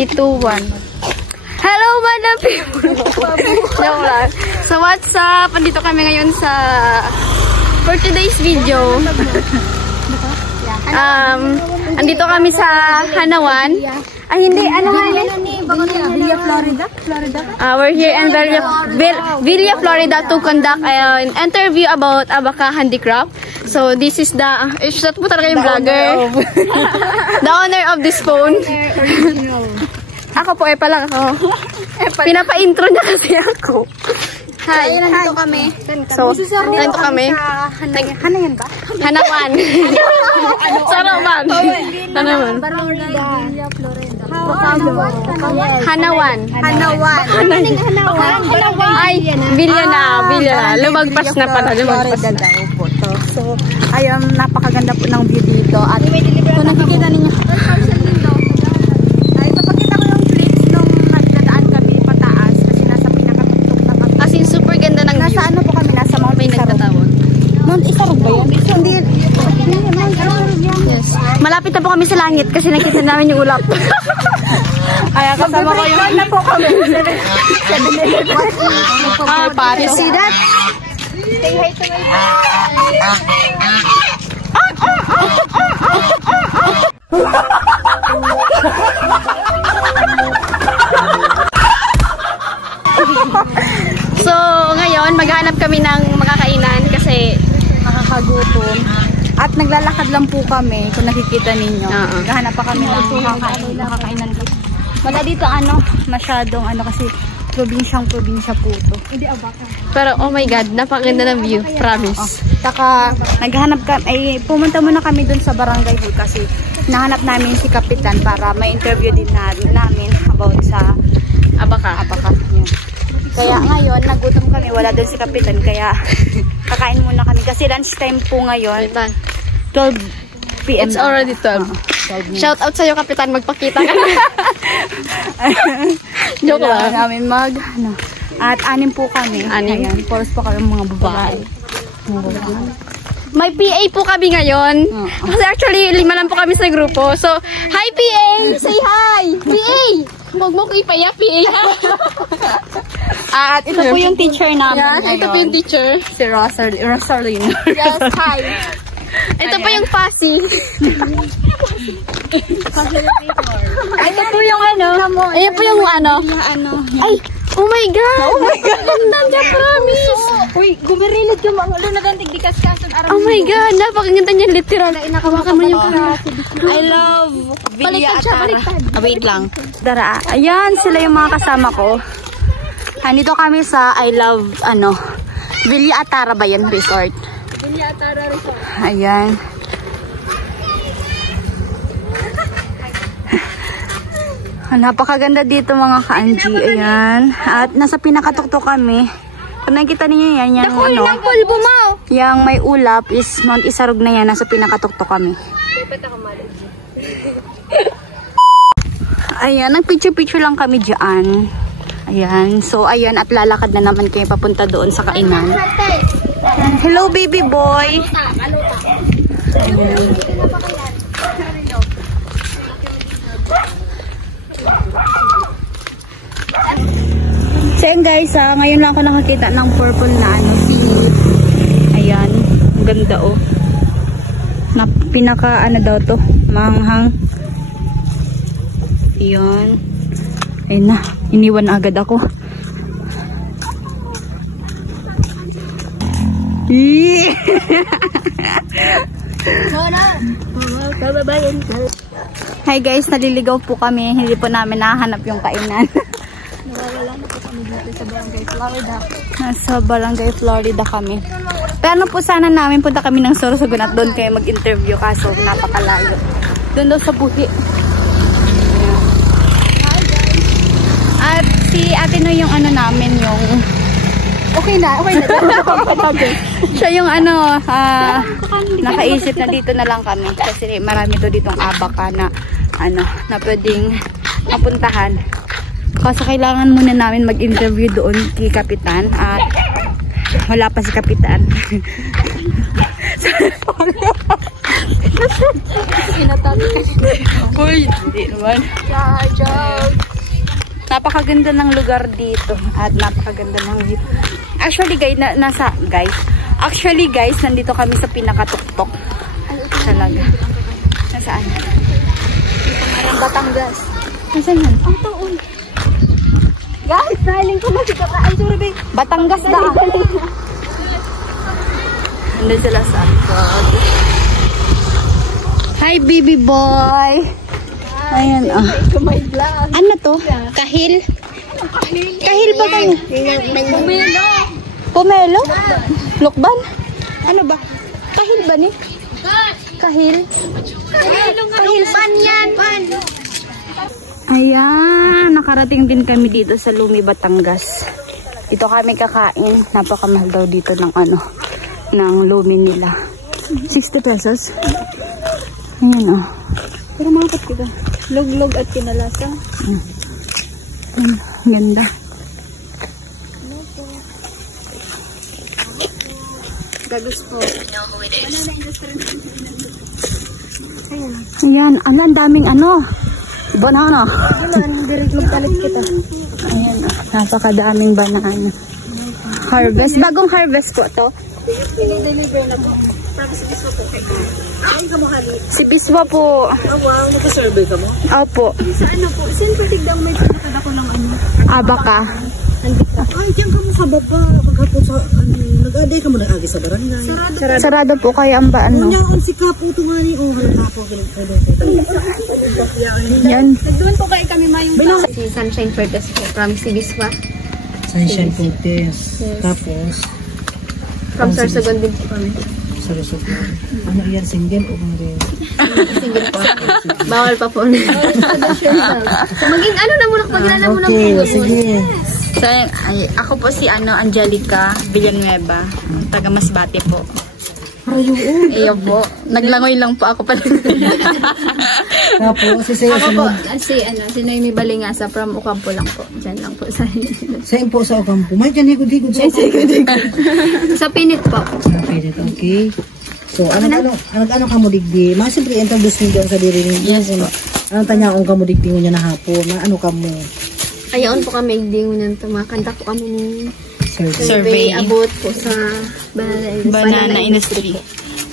3, 2, 1. Hello, madam people! Joke lang. So, what's up? Andito kami ngayon for today's video. Andito kami sa Hanawan. Ay, hindi. Ano nga yun? Villa Florida? We're here in Villa Florida to conduct an interview about Abaca Handicraft. So, this is shot po talaga yung vlogger. The owner of this phone. Ako po, palang ako. Pinapa-intro niya kasi ako. Hi. Nandito kami. So, nandito kami. Hanayan ba? Hanawan. Saraman. Hanawan. Hanawan. Ay, Villa na. Lumagpas na pala. So, ayun, napakaganda po ng view dito. At kung nakikita ninyo, ipapakita ko yung clips nung nagdadaan kami pataas kasi nasa pinakatuktok na kami. As in, super ganda ng view. Nasa ano po kami? Nasa Mount Isarog. Mount Isarog ba yan? Hindi. Yes. Malapit na po kami sa langit kasi nakita namin yung ulap. Ay, kasama ko yung na po kami. You see that? Say hi to So, ngayon, maghahanap kami ng makakainan kasi makakagutom. At naglalakad lang po kami, kung nakikita ninyo. Naghahanap pa kami ng makakainan dito. Wala dito masyadong kasi probinsya po ito. pero oh my god, napakaganda ng view, promise. Taka, naghahanap kami, pumunta muna kami dun sa barangay hall kasi nahanap namin si Kapitan para may interview din namin about sa Abaca. Kaya ngayon, nagutom kami, wala dun si Kapitan, kaya kakain muna kami kasi lunch time po ngayon. 12 PM. It's already 12. Shout out sa'yo, Kapitan, magpakita ka na. Joke lang. Namin at 6 po kami. 6. Ayan, 4 po kami mga babae. May PA po kami ngayon. Kasi actually, 5 lang po kami sa grupo. So, hi PA! Say hi! PA! Huwag mo ko ipaya, PA. At ito po yung teacher namin ngayon. Ito po yung teacher. Si Rosaline. Yes, hi. Ito po yung Pasi. Ito po yung Ayan po yung Ay! Oh my God! Ganda niya, promise! Uy, gumirilid yung mga nagantig di kaskasan. Oh my God! Napakaganda niya, literal. Inakawakan mo yung camera. I love Villa Atara. Wait lang. Dara, ayan sila yung mga kasama ko. Nandito kami sa I love Villa Atara ba yan resort? Villa Atara resort. Ayan. Napakaganda dito mga ka-Angie. Ayan. At nasa pinakatuktok kami. Kung nakikita niyo yan, yung pulbo mo! yung may ulap is Mount Isarog na yan. Nasa pinakatuktok kami. Ayan, nagpicture-picture lang kami dyan. Ayan. So, ayan. At lalakad na naman kayo papunta doon sa kainan. Hello, baby boy! Ayan. So yun guys, ngayon lang ako nakakita ng purple na sea. Ayan, ang ganda na pinaka daw to, manghang. Ayan. Ayun na, iniwan agad ako. Hi guys, naliligaw po kami. Hindi po namin nahanap yung kainan. Nawawala na po kami dito sa Barangay Florida. Nasa Barangay Florida kami. Pero po sana namin punta kami ng Sorsogon at doon kayo mag-interview kaso napakalayo. Doon daw sa Buhi. At si ate no yung namin yung okay na. Siya yung nakaisip na dito na lang kami kasi marami to ditong Abaca na na pwedeng mapuntahan. Kasi kailangan muna namin mag-interview doon kay Kapitan at wala pa si Kapitan. Uy, hindi naman. Napakaganda ng lugar dito at napakaganda ng view. Actually guys, nandito kami sa pinakatuktok. Talaga. Nasaan? Batangas. Nasaan yan? Ang taon. Guys, nahiling ko na si Kaka. Ay, sorry, babe. Batangas na. Nandun sila sa likod. Hi, baby boy. Ayan, oh. Ano to? Kahil? Kahil ba kayo? Pumilo. Pomelo? Lukban? Ano ba? Kahil ba ni? Kahil? Kahil pan yan. Pan. Ayan, nakarating din kami dito sa Lumi, Batangas. Dito kami kakain. Napakamahal daw dito ng ng Lumi nila. 60 pesos. Ayan, oh. Pero makapit kita. Log-log at kinalasa. Ganda. Gagus po. Ayan, ang daming banana. Ayan, napakadaming banana. Harvest. Bagong harvest po to. Deliver na po. Tapos Biswa po. Ay, kamuhali. Si Biswa po. Oh, wow. Nag-survey ka mo? Opo. Sa ano po? Siyempre tigdaw may pinatad ako ng Abaka. Ay, diyan ka mo sa baba. Paghapon sa, nag-aday ka mo nag-agi sa barangay. Sarado po kaya ang ba Unyaon si Kapo ito nga ni. Oh, halata po. Yan. Nagduan po kayo kami mayong si Sunshine Fortes po from si Biswa. Sunshine Fortes. Tapos, From Sorsogon din po kami. Sorsogon. Ano yan? Single o married? Single po. Bawal pa po. Maging na muna pag na muna po. Okay, sige. So, ako po si Angelica Villanueva. Taga Masbate po. Iyo po. Naglangoy lang po ako pala. Tapos, si Ako po, si Noemi Balingasa from Ocampo lang po. Diyan lang po sa Saan po sa Ocampo? May dyan, higod-higod sa Ocampo. Sa Pinit po. Pinit, okay. So, ano ka mo digdi? Mas siyempre, introduce mo dyan sa diri niyo. Yes po. Anong tanya kung ka mo digdi mo niya na hapon? Na ano ka mo? Ayaon po kami, hindi mo nang tumakanta po kami ng Survey. about po sa Banana industry.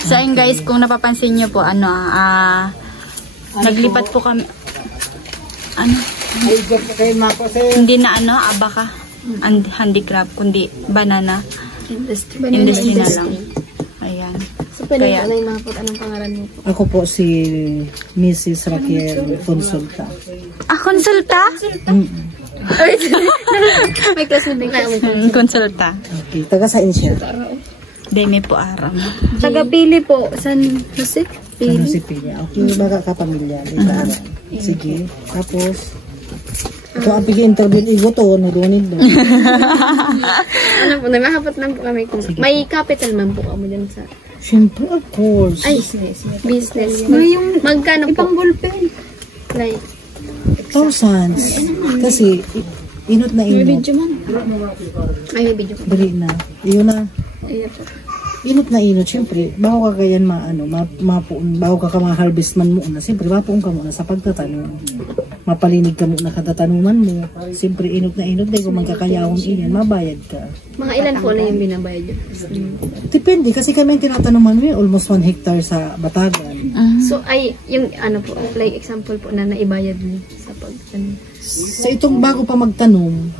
So, ayun guys, kung napapansin nyo po, naglipat po kami, hindi na abaka, handicraft, kundi banana industry na lang. Ayan. So, pwede po na yung mga po, anong pangalan mo po? Ako po si Mrs. Raquel Consulta. Konsulta? May classmate din kayo. Konsulta. Okay, taga saan siya? Deme po aram. Taga Pili po. San Jose? Ano si Pia? Okay, baga ka pamilya. Sige. Tapos, ito ang pigi-interview igo to, nurunid do. Ano po, naghahapat lang po kami. May capital man po kami dyan sa... Siyempre, of course. Ay, business. Magkano po? Ipang ballpen. Like, thousands. Kasi, inot na inot. may video man. Ay, may video. Dali na. Iyon na. Ayan po. Inot na inot. Siyempre, bago ka kayan bago ka ma-harvest man mo na. Siyempre, mapuon ka muna sa pagtatanong. Mapalinig ka muna katatanungan mo. Siyempre, inot na inot. Dahil kung magkakayahon iyan, mabayad ka. Mga ilan po na yung binabayad yun? Depende. Kasi kami yung tinatanungan mo almost 1 hectare sa Batagan. So, ay, yung po, like example po na naibayad niyo sa Sa itong bago pa magtanong,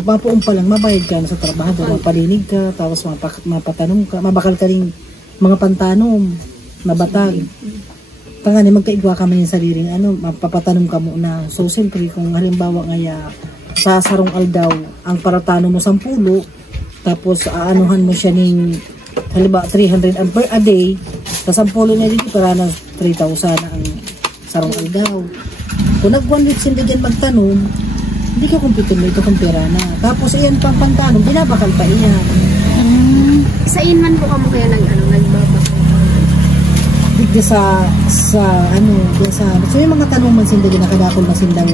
mapapuon pa lang, mabayad ka sa trabaho, mapalinig ka, tapos mapatanong ka, mabakal ka rin mga pantanom, mabatag. Tangani, magkaigwa ka man yung sariling, mapapatanong ka muna. So, siyempre, kung halimbawa ngaya, sa sarong aldaw, ang paratano mo 10, tapos aanuhan mo siya ng, halimbawa, 300 ampere a day, sa 10 na dito, para na 3,000 ang sarong aldaw. Kung nag-1 week sila dyan magtanong, hindi ka kumpitin mo ito kung pera na. Tapos iyan pang pantanong, binabakal pa iyan. Sa inman po kamo kaya nagbabakal? Digda sa so yung mga tanong man sinda nakadakol na sindang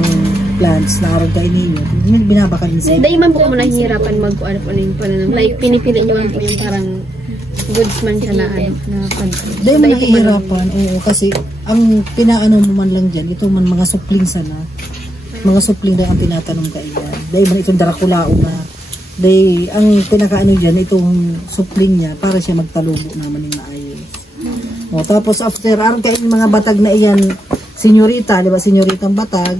plants na arag ka iniyo, binabakal din sila. Dahil man po kamo nahihirapan mag-ano po na yung pananong. Like, pinipili nyo man po yung parang goods man siya na ano, na Dahil mahihirapan, oo, kasi ang pinaano mo man lang dyan, ito man mga supling sana. Mga supling na ang tinatanong ka iyan. Dahil man itong Draculao na. Dahil ang pinakaano dyan, itong supling niya, para siya magtalubo naman yung maayos. O, tapos after, ang kain mga batag na iyan, senyorita, di ba, senyoritang batag,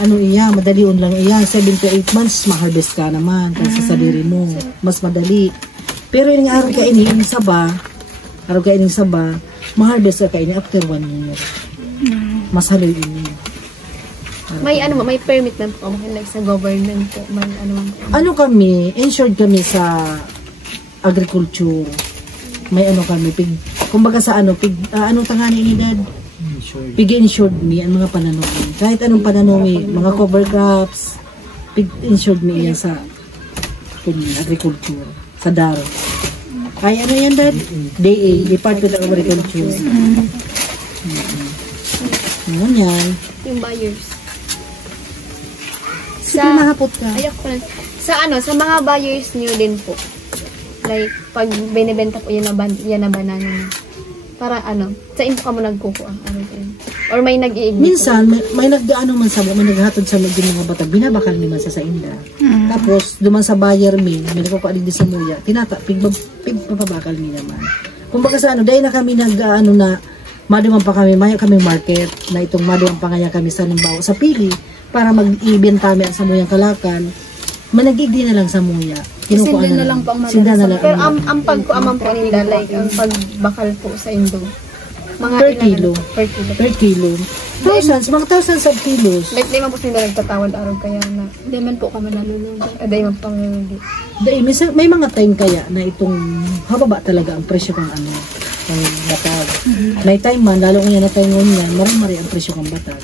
ano iya, madali lang iya, 7 to 8 months, ma-harvest ka naman, kasi sa diri mo, mas madali. Pero yung araw ka ini, yung saba, ma-harvest ka ini after 1 year. Mas haloy ini. May ano, may permit man po, like sa government po, may ano man po. Ano kami, insured kami sa agriculture. May ano kami, kumbaga sa ano, anong tangani ni Dad? Pig-insured me ang mga pananomi. Kahit anong pananomi, mga cover crops, pig-insured me yan sa agriculture, sa DARO. Ay, ano yan, Dad? DA, Department of Agriculture. Ano yan? Yung buyers. Sige, mahapot ka. Ayak ko lang. Sa ano, sa mga buyers niyo din po. Like, pag binibenta po yan na banana niyo. Para ano, sa inyo ka mo nagkukuha. Ano yun? Or may nag-iigit. Minsan, may nag-ano man sa may naghatod sa mga batag, binabakal ni man sa inda. Tapos, duman sa buyer may nagkukualig din sa muya, pigpapabakal ni naman. Kung baka sa ano, dahil na kami nag-ano na, maduman pa kami, maya kami market, na itong maduman pa kanya kami sa limbawa sa pili, para mag-ibenta kami sa muyang kalakan, managigdi na lang sa muya. Kinukuha na lang. Sinda na lang. Pero ang pagkuaman po nila, like, ang pagbakal po sa Indo, mga per kilo. Per kilo. Thousands, mga thousands of kilos. Like, di man po sila nagtatawad araw kaya na, di man po kami nalulugi. Di man po kami nalulugi. Dahil may mga time kaya na itong hababa talaga ang presyo ng ano, ng batag. May time man, lalo kung yan na time ngunyan, maramari ang presyo ng batag.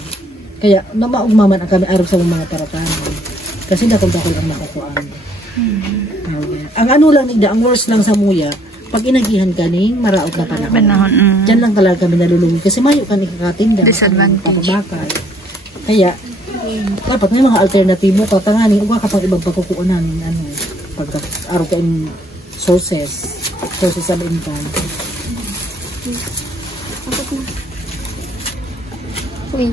Kaya, namaugmaman ang kami araw sa mga taratanan. Kasi dakol-dakol ang makukuhaan. Ang ano lang nigda, ang worst lang sa muya, pag inagihan ka ning maraot na panahon. Diyan lang talaga kami nalulungi kasi mayo ka ikakatinda. Papabakal. Kaya, dapat may mga alternatibo ka. Tanganing, uga ka pang ibang pagkukuunan ng ano, pag araw ka yung sources of income. Uy.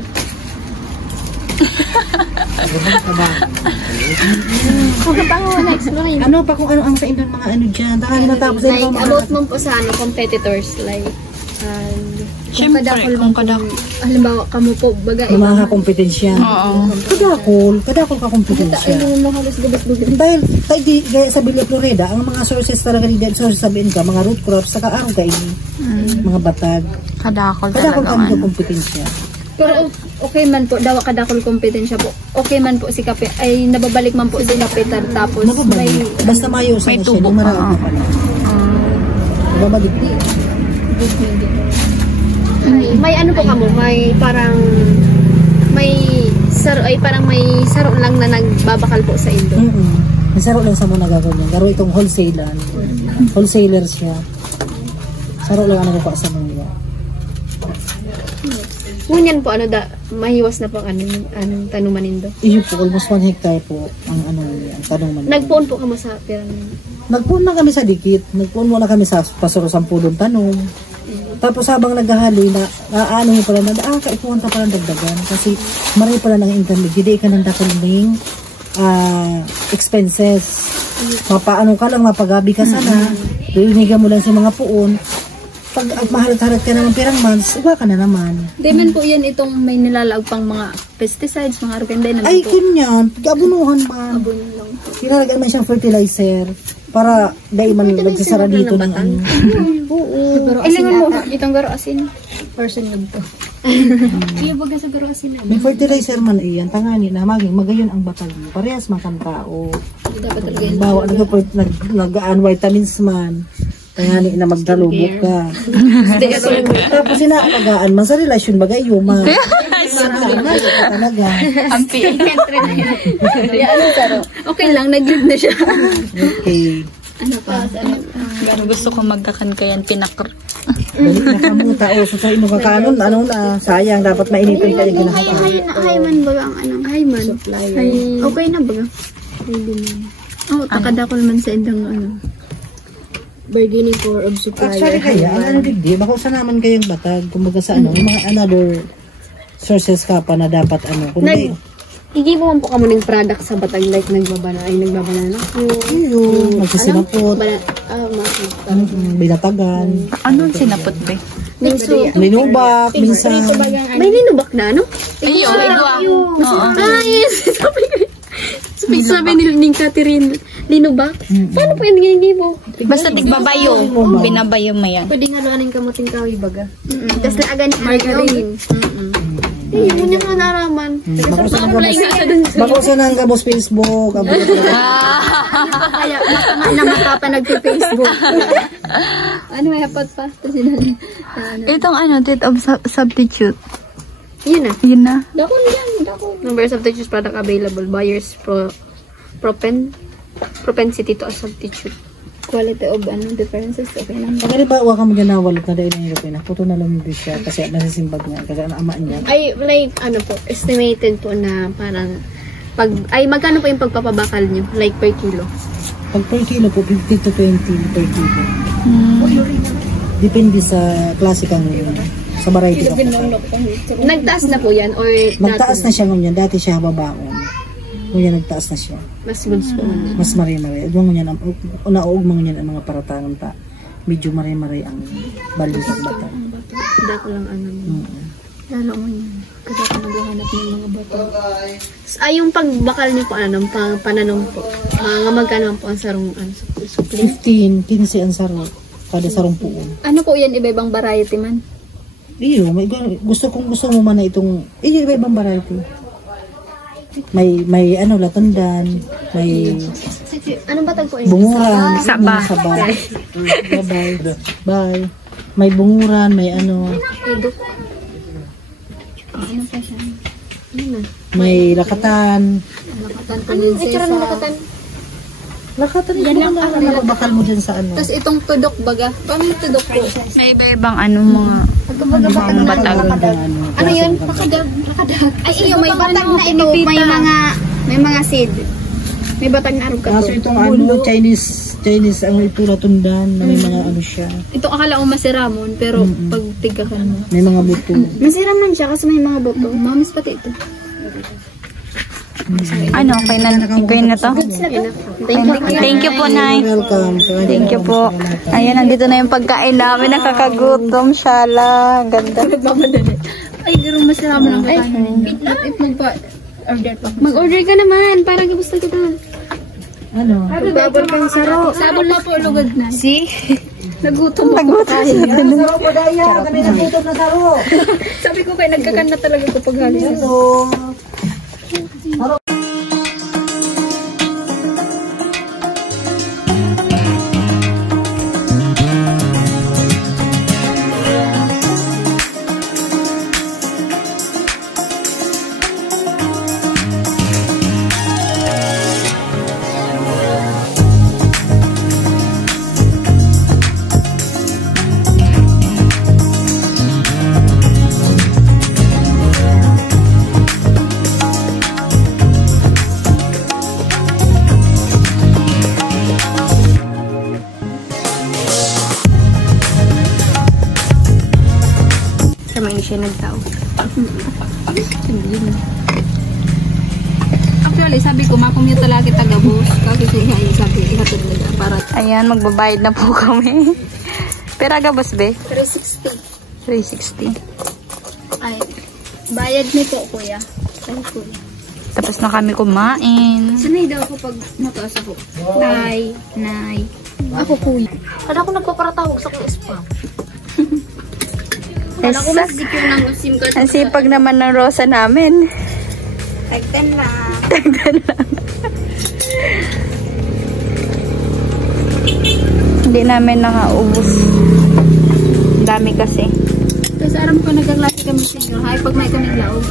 Ano pa kung ano ang sa indon mga ano dyan? Tanganing natapos like, about mo po sa ano, competitors, like, Siyempre, kung kadakol. Halimbawa, kamo po, baga, mga kakompetensya. Kadakol ka kompetensya. Dahil sa Villa Florida, ang mga sources talaga ni sources sa BNK, mga root crops, saka araw kain, mga batag. Kadakol kami ka kompetensya. Pero okay man po, dawa kadakol kompetensya po. Okay man po si Kape, ay nababalik man po si Kapitan, tapos may, basta mayo sa siya, yung maraot na pala. Nababalik din. May ano po kamo, may parang parang may saro lang na nagbabakal po sa Indo. May saro lang sa muna gagawin. Garo itong wholesaler. Wholesaler siya. Saro lang ang nagpa sa muna. Ngunyan po ano mahiwas na po anong tanuman Indo. Iyo po almost 1 hectare po ang ang tanuman. Nagpuon po kamo sa pirang. Nagpuon na kami sa dikit. Nagpuon muna kami sa pasoro 10 tanom. Tapos habang naghahali na ano mo pala na kaipuhan ka pala dagdagan kasi marami pala ng income hindi ka nang dakuling expenses. Mapaano ka lang mapagabi ka sana. Diniga mo lang sa mga puon. Pag mahalat-halat ka naman pirang months, iba ka na naman. Di man po yan itong may nilalaag pang mga pesticides, mga arganday naman ay, po. Ay, kunyan. Abunuhan ba? Abunuhan lang. Tinalagaan man siyang fertilizer para dahil man nagsasara dito ng ano. Oo. Ilangan mo itong garo asin. Person yun to. Iyo baga sa garo asin. May fertilizer man iyan. Tangani na magayon ang batag mo. Parehas man kang tao. Dapat talaga yun. Bawa nag-aan vitamins man. Tangani na magdalubok ka. Tapos sinaalagaan man sa relasyon bagayo man. Talaga. Ampi. Okay lang, nag-lead na siya. Okay. Ano pa? Pero gusto ko magkakankayan pinakr. Balik na kamuta. O, so sa'yo mo kakanon. Ano na? Sayang. Dapat mainitin ka yung ginagawa. Hayman baga ang ano? Hayman. Okay na baga? Oh, takadakol man sa indang ano. bargaining for of supplier. Actually kaya, ano digdi, baka usa naman kayang batag, kumbaga sa ano, yung mga another sources ka pa na dapat ano, kundi Hindi mo man po kamo ng product sa batag like nagbabana na po. yung magsisinapot, binatagan, Ano ang sinapot ba? linubak, minsan. May linubak na, no? Ayun, igwa. Ah, yes. Sabi ni Catherine, linubak? Paano po yan hindi mo? Basta tigbabayo. Binabayo mo yan. Pwede nga luanin kamuting kawi baga. Tapos laagan margarine. Yun yung mga naraman. Baka usa na ang gabos Facebook, abot Kaya masama na mata pa nag-Facebook. Ano may hapat pa? Itong ano, date of substitute. Yun na. Yun na. Dako yan. Number of substitutes product available. Buyers propensity to a substitute. Quality of differences. Okay lang. Pagkali ba, huwag ka mo dyan nawalot na dahil na European. Puto na lang yung siya kasi nasisimbag niya. Kasi ang ama niya. Ay, like, ano po, estimated po na parang, magkano po yung pagpapabakal nyo? Like, per kilo? Pag per kilo po, 50 to 20 per kilo. Depende sa klase kang sa variety ka. Nagtaas na po yan? Or Magtaas na siya ngayon. Dati siya babaon. Ngayon nagtaas na siya. mas goods po? Mas mare-mare. Unaog mga yan ang mga paratangan ta. Medyo mare-mare ang value sa bata. Dako lang ano. Lalo mo yun. Kasi ako naghahanap ng mga bata. Yung pagbakal niyo po, pananong po. Mga magkano po ang sarong supli? 15 ang sarong. Kada sarong puon. Ano po yan? Iba-ibang variety man? Iyo, gusto mo man na itong iba-ibang variety. May ano, latundan, may Anong batag po yun? bunguran, Saba. Bye. May bunguran, may ano, Idok. Ano pa siya? Ano na? may lakatan. Lakatan po yun. Ay, tira ng lakatan. Lakatan yan lang ang nababakal mo dyan sa ano. Tapos itong tudok baga. Paano yung tudok po? May iba-ibang ano mga batag. Ano yun? Rakadag. Ay, iyo, may batag na ito. May mga seed. May batag na arog ka Kaso itong ano, Chinese ang ito latundan na may mga ano siya. Ito akala ko masiramon, pero pag tigakan mo. May mga buto. Masiram man siya kasi may mga buto. Mamis pati ito. Ano, okay na to? Thank you po, Nay. Welcome. Thank you po. Ayan, nandito na yung pagkain namin. Nakakagutom siya lang. Ganda. Ay, gano'ng masiraman lang kakanin. If magpa-order pa. Mag-order ka naman. Parang gusto kita. Ano? Babal kang saro. Sabon na po, lugod na. See? Nagutom ako. Saro po daya. Kami nagutom na saro. Sabi ko kayo, nagkakan na talaga kapag halos. Ito. Siya nagtao. Actually, sabi ko, makumute talaga taga-bus. Kasi siya sabi, ihatid nila para... Ayan, magbabayad na po kami. Pera gabos, be? 360. 360. Ay, bayad ni po, kuya. Ay, kuya. Tapos na kami kumain. Sanay daw ako pag mataas ako. Nay. Ako, kuya. Kala ko nagpaparatawag sa kuya spam. Kala ko mas secure ng SIM card. Ang sipag naman ng Rosa namin. Tagtan na. Hindi namin nakaubos. Dami kasi. Kasi aram ko nagkaklase kami signal. Hay, pag may kaming laog.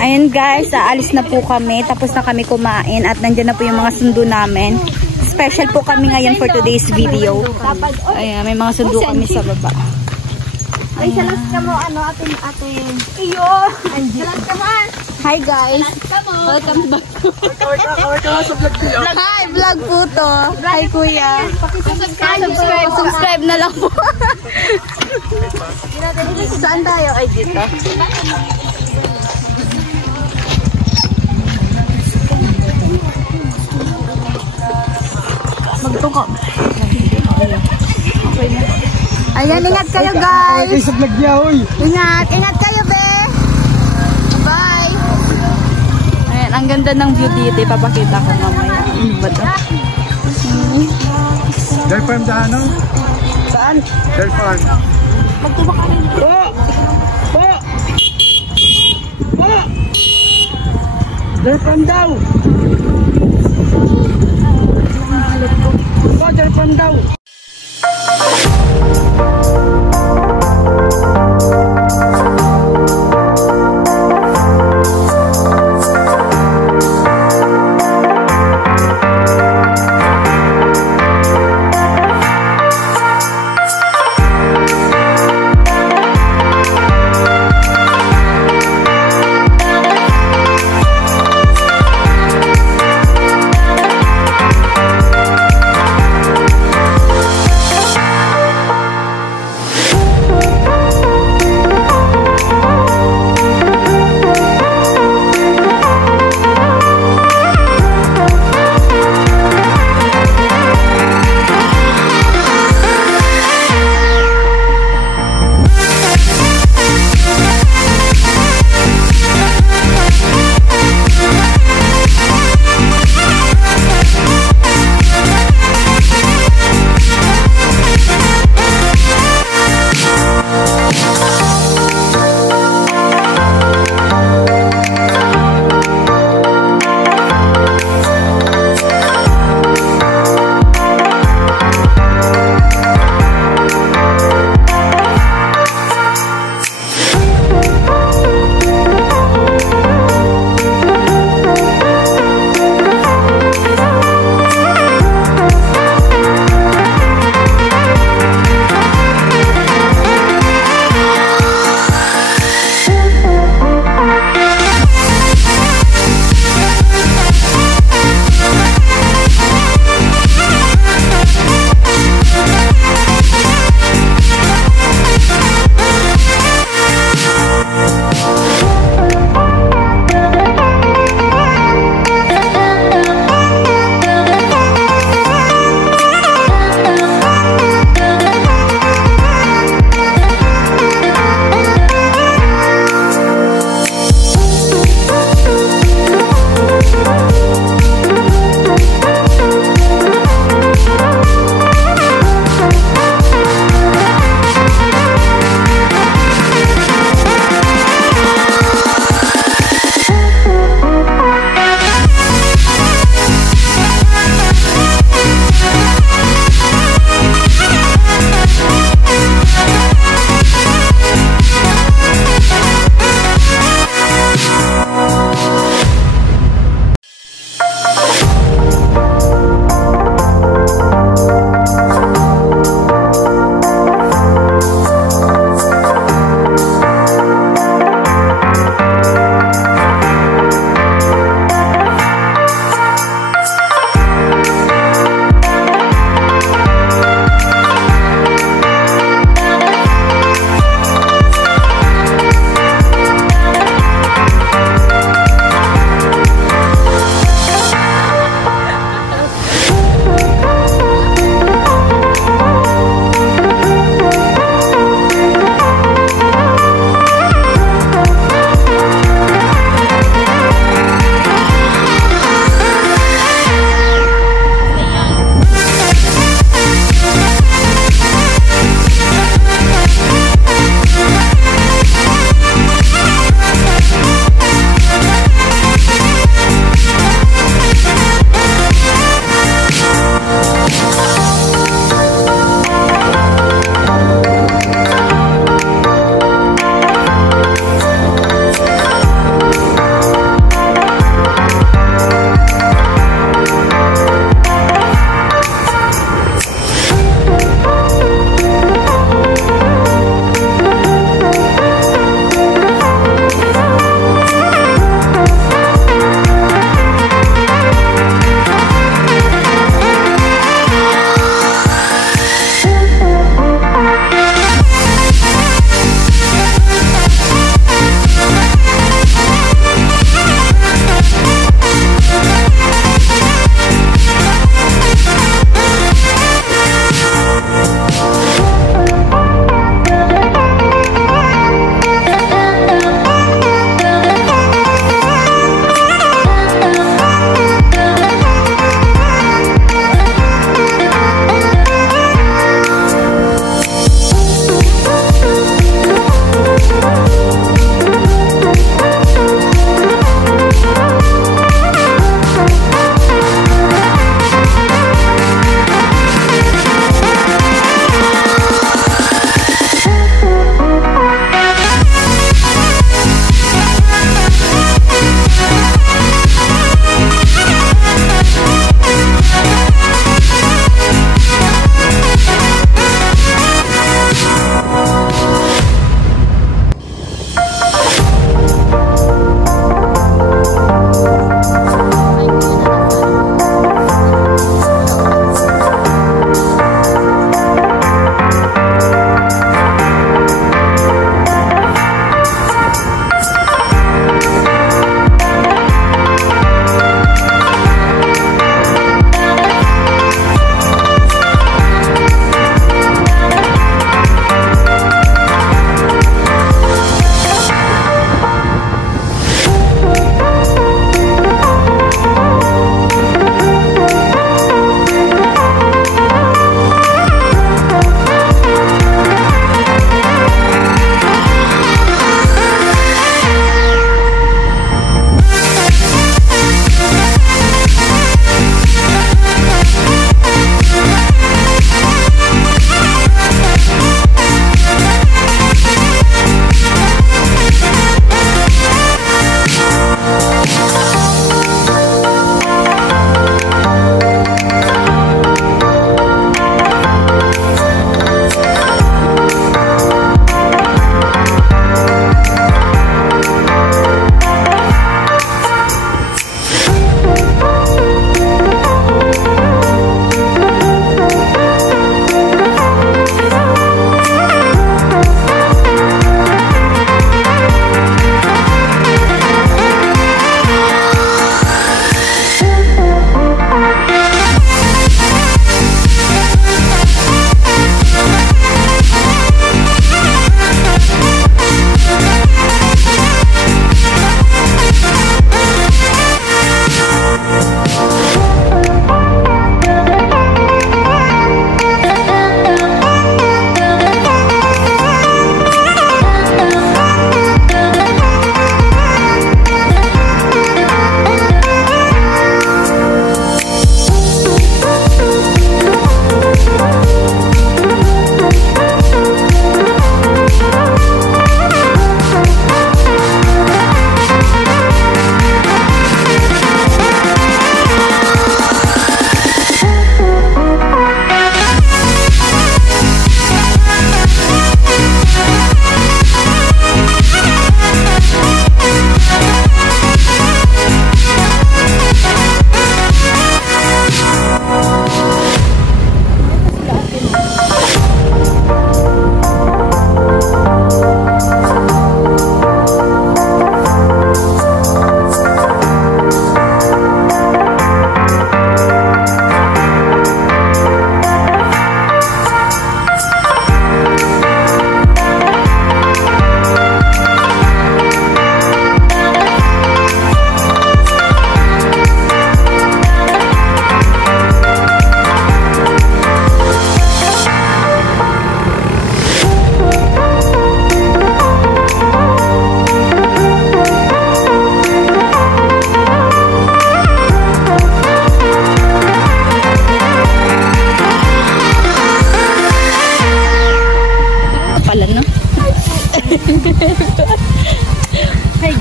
Ayan guys, aalis na po kami. Tapos na kami kumain. At nandyan na po yung mga sundo namin. Special po kami ngayon for today's video. Ayan, may mga sundo kami sa baba. Ay, salas ka mo, ate. Iyo! Salas ka mo, Hi guys. Welcome back to Hi, vlog po to. Hi kuya. Subscribe na lang po. Saan tayo? Ay, dito. Magtungkap. Ayan, ingat kayo guys. Ay, sa vlog niya, oy. Ingat kayo be. Bye. Ayan, ang ganda ng view dito. Ipapakita ko mamaya. Ano ba ito? Dairy farm daan, no? Saan? Dairy farm. Magtubak kami. Dairy farm daw. Dairy farm daw.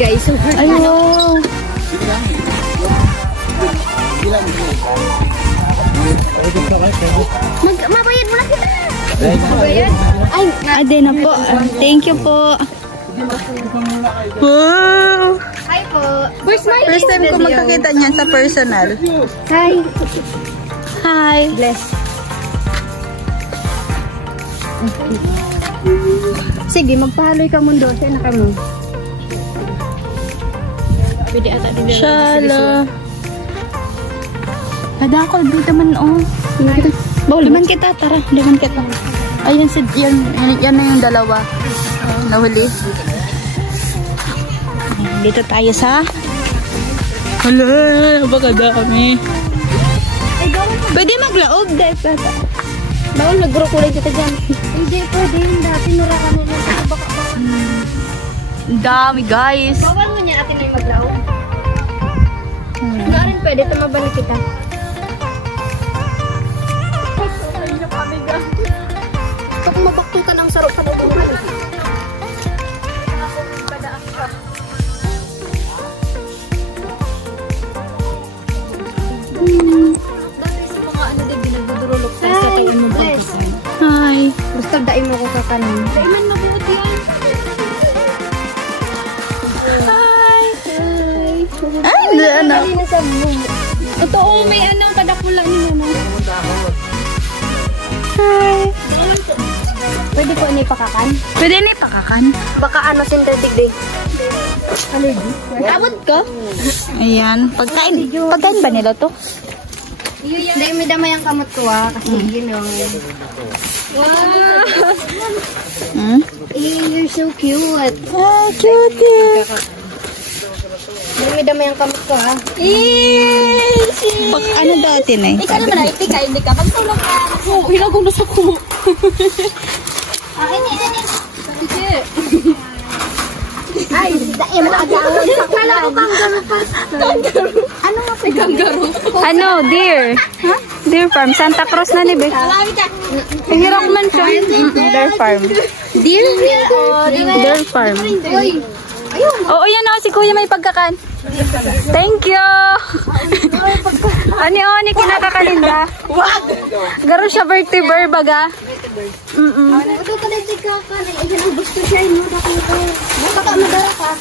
guys. Ay, wow. Mabayad mo na kita. Mabayad? Ay, din na po. Thank you po. Wow. Hi po. Where's my First time ko magkakita niyan sa personal. Hi. Hi. Bless. Sige, magpahaloy ka mundo. Saan na kamo? Pwede ata din. Shala. Hadakol, dito man, oh. Liman kita, tara. Liman kita. Ayun, yan na yung dalawa. Nahuli. Dito tayo sa... Hala, baka dami. Pwede maglaog, dahil pata. Bawal nagro-kulay kita dyan. Hindi, pwede. Dati nura ka nila. Baka. Ang dami, guys. Bawal mo niya atin na yung maglaog. Nga rin pwede. Tumabalik kita. Pag mabakto ka ng sarap sa bubuhay. Dati sa mga ano din, binagdudurulok tayo sa tayo mo ba? Hi. Basta daim mo ko kakanin. Daiman mabuot yan. Hi. Ay, ano? Ito, oh, may ano, kadakula niyo na. Hi. Pwede po ano ipakakan? Pwede na ipakakan. Baka ano, synthetic day. Tawad ka? Ayan. Pagkain ba nila to? Hindi, may damay ang kamot ko kasi yun yung... Wow! Hmm? You're so cute. Ah, cute. Hindi, may damay ang kamot ko Ano dati na eh? Ikaw naman na, ipika, hindi ka. Magtulog ka. Oo, hilagong nasa ko. Akin yan. Ay, dahil mo agawin sa kala ko kangaroo pa. Ano nga sa kangaroo? Ano, deer? Huh? Deer farm. Santa Cruz na ni Be. Pingirok man siya. Deer farm. Deer? Deer farm. Oo, yan o. Si Kuya may pagkakan. Thank you. Ani o, ni kinakakalinda. Garo siya verteber baga. Ito ka lang tigkakan. Ay, ang gusto siya. Baka madara ka.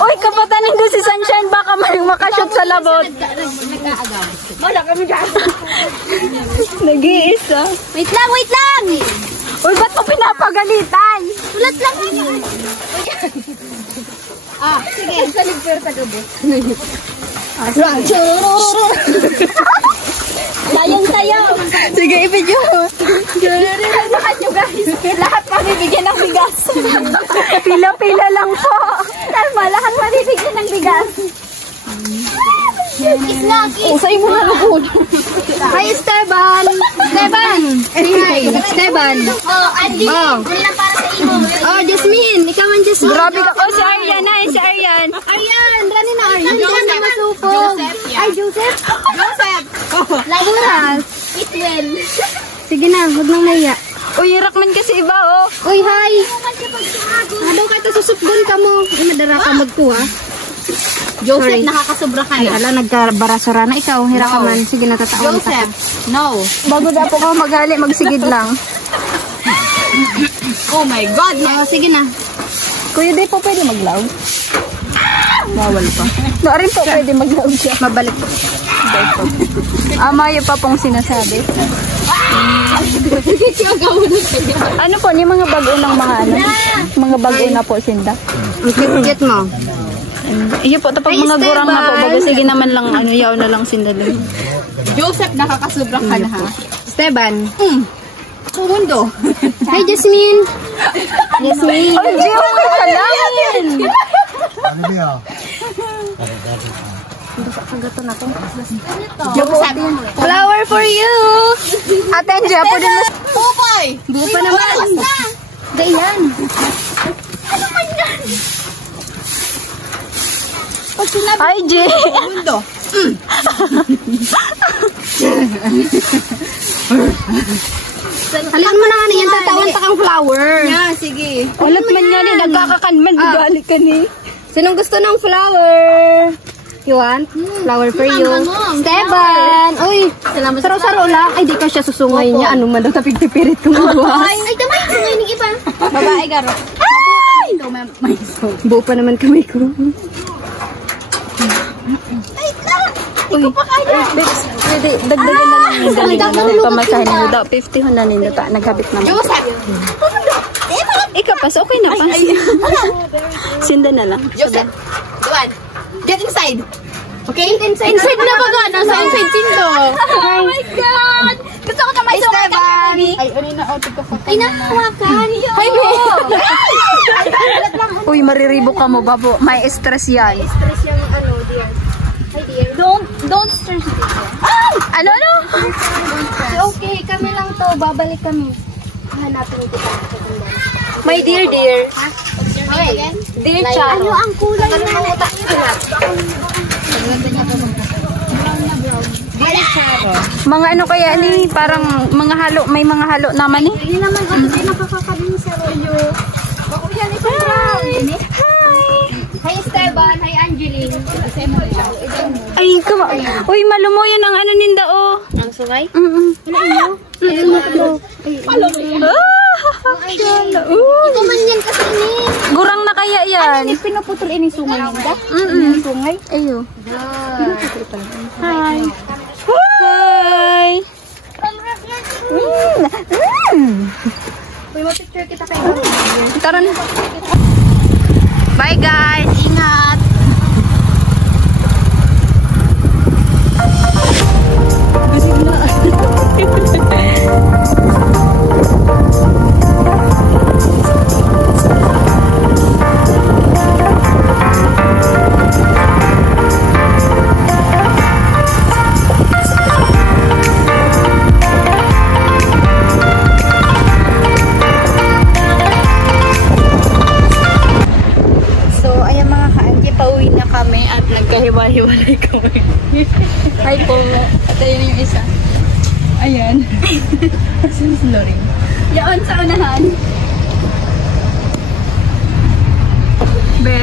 Uy, kapatanin ko si Sunshine. Baka may makashoot sa labot. Wala kami dyan. Nag-iisa. Wait lang, wait lang. Uy, ba't mo pinapagalitan? Sulat lang. Sige. Sa ligper sa gabi. Sayang-sayang. Sige, i-video. Lahat nyo guys. Lahat pamibigyan ng bigas. Pila-pila lang po. Kalma, lahat pamibigyan ng bigas. Usay mo na lugod. Hi, Esteban. Esteban. Hi, Esteban. Oh, Andy. Oh. Para sa iyo. Oh, Jasmine. Ikaw ang Jasmine. Grabe ka. Oh, si Aryan na. Si Aryan. Aryan. Rani na Aryan. Joseph. Joseph. Ay, Joseph. Joseph. Laguras. Itwell. Sige na, huwag nang maya. Uy, Rockman kasi iba, oh. Uy, hi. Ano ka ito susupdon ka mo? Ay, madara ka magkuha. Joseph, nakakasobra ka na. Ala, nagkabarasura na ikaw. Hira ka man. Sige, natataon ka. Joseph, no. Bago na po ka magali, magsigid lang. Oh my God, no. Sige na. Kuya, di po pwede maglaw. Bawal pa. Rin po pwede maglaw siya. Mabalik po. Mayo pa pong sinasabi. Ano po, yung mga bago ng mga ano? Mga bago na po, Sinda. Get mo. Iyo po, tapos mga gurang na po. Bago, sige naman lang, ano, yaw na lang Sinda lang. Joseph, nakakasobra ka na ha. Esteban. Mundo. Hi, Jasmine. Jasmine. Ay, Gio, kalamin! Ano ba yun? Flower for you! Aten, Gio, po din mas... Pupoy! Buo pa naman. Ganyan. Ano man yan? Hi, G. Mundo. Halian mo na nga yan, tatawan pa kang flower. Yeah, sige. Ulat man nga ni, nagkakakanman, balik ka ni. Sinong gusto ng flower? You want? Flower for you. Esteban! Uy, saro-saro lang. Ay, di ka siya susungay niya. Ano man daw tapig-tipirit kong magwas. Ay, damay, sungay ng iba. Babae, garo. Ay! Ito, may buo pa naman kamay ko. Ay, ikaw pa kaya. Pwede, dagdagan na lang yung galing. Pamasahin mo daw. 50 ho na nila pa. Naghabit naman. Ikaw pa, so okay na pa. Sinda na lang. Joseph, Duan, get inside. Okay? Inside na ba ka? Nasa inside sindo. Oh my God! Gusto ko na may sungay ka, baby. Ay, ano na, tigko ko. Ay, nakawakan. Ay, Uy, mariribo ka mo, babo. May stress yan. stress yung ano, dear. Hi, dear. Don't stress. Ano? Okay, kami lang to. Babalik kami. Hanapin ko pa. My dear. Okay. Dear Like, Charo. ano ang kulay na? Mga ano kaya ni, parang mga halo, may mga halo naman eh. Hindi naman ako din nakakakabing sa rodyo. Bako yan ni Brown. Hi Esteban, hi Angeline. Ay, uy, malumuyan ang ano ninda oh. Ang sungay? Ito man yan kasi ni. Gurang na kaya yan. Pinuputol ini sungay ninda? Sungay? Ayo. Hi. Hi. Uy, ma-picture kita kayo. Tara na. Bye guys. Ingat. Pauwi na kami at nagkahiwa-hiwalay kami. Hi po. At ayun yung isa. Ayan. Since Loring. Yaon sa unahan. Be.